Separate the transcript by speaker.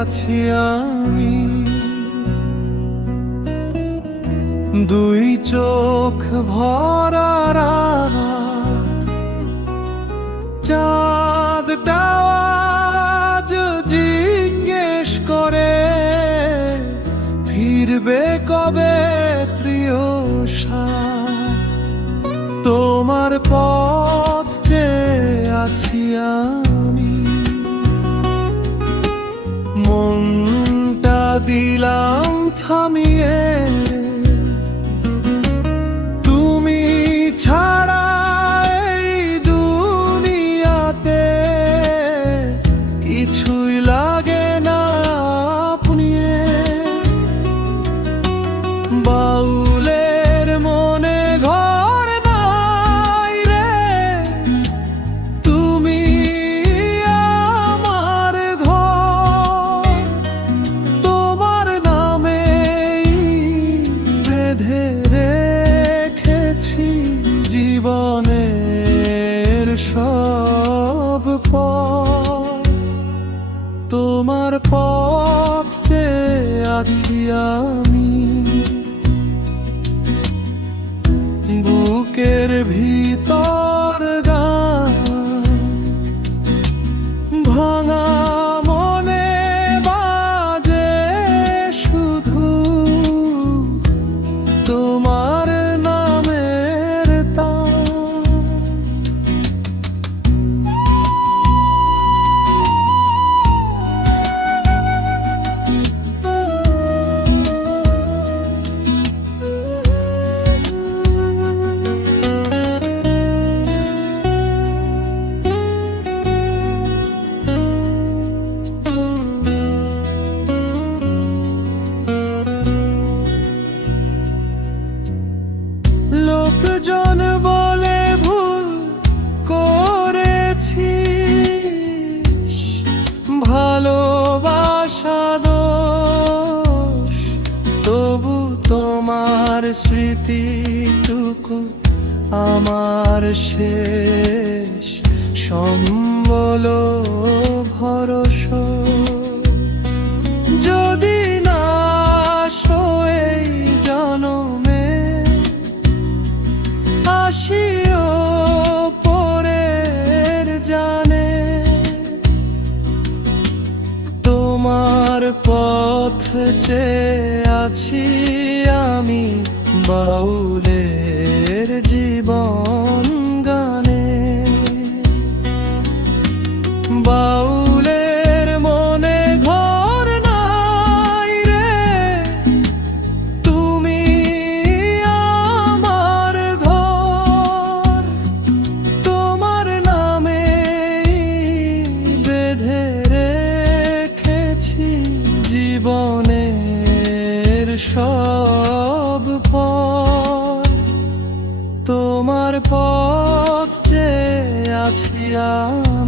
Speaker 1: আছি আমি। দুই চোখ ভরা চাঁদটা আজ জিজ্ঞেস করে, ফিরবে কবে প্রিয় তোমার পথ চেয়ে আছি আমি। দিলাম থামিয়ে তোমার পথ চেয়ে আছি আমি। বুকের ভিতর স্মৃতিটুকু আমার শেষ। সম্বল ভরসা। যদি না জনমে, আসিও পরের জানে। তোমার পথ চেয়ে আছি আমি। বাউলের জীবন গানে। বাউলের মনে ঘর নাই রে। তুমি আমার ঘর। তোমার নামে বেঁধে রেখেছি জীবনের সব পথ চেয়ে আছি আমি